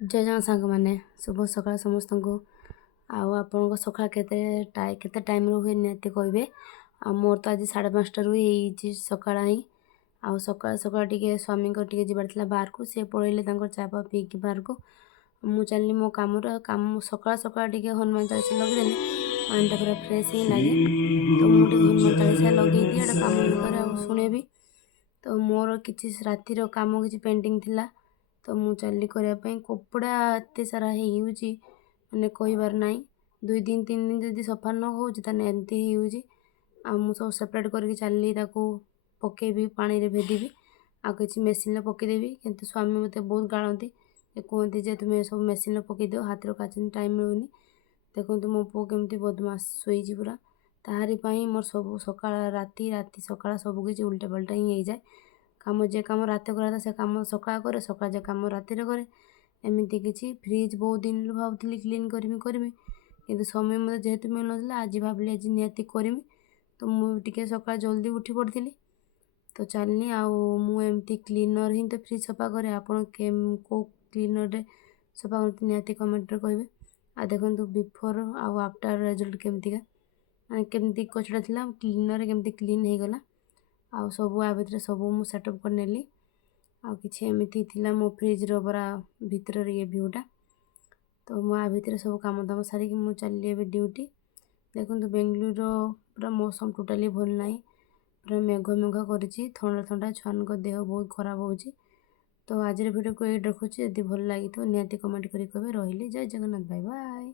जय जगन्नाथ सांग मैंने शुभ सकाळ समस्त को आपण सकाळ केते टाइम हुए निहाती कहबे। मोर तो आज 5:30 ही सकाळ ही सकाळ सकाळ टिके स्वामी को टिके जिबार थिला बाहर को से पळैले तांकर चापा पीकी बाहर को मु चलनी मो काम सकाळ सकाळ टिके हनुमान चालीसा लगे देले माइंड पूरा फ्रेश ही लगे। तो मु टिके हनुमान चालीसा लगे दिए काम भी करे शुणे भी। तो मोर किछि रातिर काम किछि पेंडिंग थिला तो मु चली करने कपड़ा एत सारा होची मैंने कहबार ना 2 दिन 3 दिन जब सफा न हो एमती हो सब सेपरेट करके चली पकेबी पानी रे भेदी आ कि मेसीन पकईदेवी कि स्वामी मत बहुत गाड़ती कहते जे तुम्हें सब मेसीन पकईद हाथ काचन टाइम मिलूनी। देखो मो पु केमती बदमाश शोची पूरा ताहारी मोर सब सका राति राति सका सबकि उल्टा पल्टा ही जाए। काम जे काम रात करा से काम सका करे सका जे काम राति करे एमती किसी फ्रिज बहुत दिन भावुली क्लीन करमी कि समय मत जेहेतु मिल ना आज भाविली आज निहाती करमी। तो मुझे सका जल्दी उठी पड़ी तो चलनी आमती क्लीनर ही तो फ्रिज सफा करे आपड़ कौ क्लीनर रे सफा करते निहाती कमेंट कहे। आ देखो बिफोर आफ्टर रिजल्ट केमतीका केमती कचड़ा थी क्लीनर केमती क्लीन हो गला सब आ भितर सब मुझे सेटअप कर नेली किसी एमती थी मो फ्रिज्र पूरा भितर ये भ्यूटा। तो मु आ भितर सब काम दाम सारिकी मु चलि ए ड्यूटी। देखो बेंगलुरु पूरा मौसम टोटाली भल ना पूरा मेघ मेघ कर थंडा थंडा छुआ देह बहुत खराब हो। तो आज भिडियो को ये रखुच्छी यदि भल लगी तो निहाती कमेंट करें। रही जय जगन्नाथ बाय बाय।